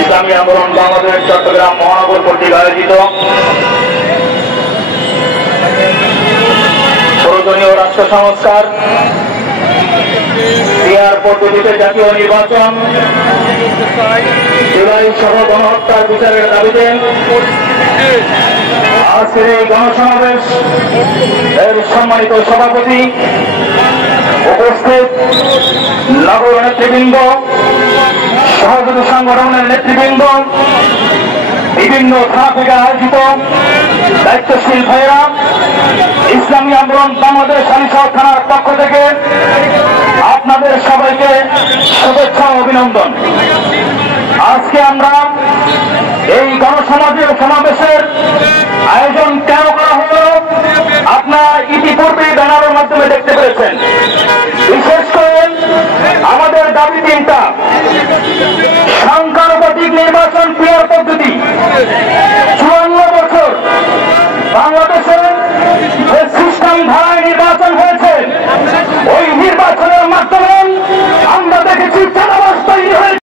ইসলামী আন্দোলন বাংলাদেশ চট্টগ্রাম মহানগর কর্তৃক আয়োজিত প্রয়োজনীয় রাষ্ট্র সংস্কার, পিআর পদ্ধতিতে জাতীয় নির্বাচন, জুলাই সহ গণহত্যার বিচারের দাবিতে আজকের এই গণসমাবেশ এর সম্মানিত সভাপতি, উপস্থিত নগর নেতৃবৃন্দ, সহযোগী সংগঠনের নেতৃবৃন্দ, বিভিন্ন থানা থেকে আয়োজিত দায়িত্বশীল ভাইয়েরা, ইসলামী আন্দোলন বাংলাদেশ আলিশহর থানার পক্ষ থেকে আপনাদের সবাইকে শুভেচ্ছা ও অভিনন্দন। আজকে আমরা এই গণসমাবেশের আয়োজন কেন করা হলো আপনারা ইতিপূর্বে ব্যানারের মাধ্যমে দেখতে পেরেছেন। বিশেষ করে আমাদের দাবি তিনটা: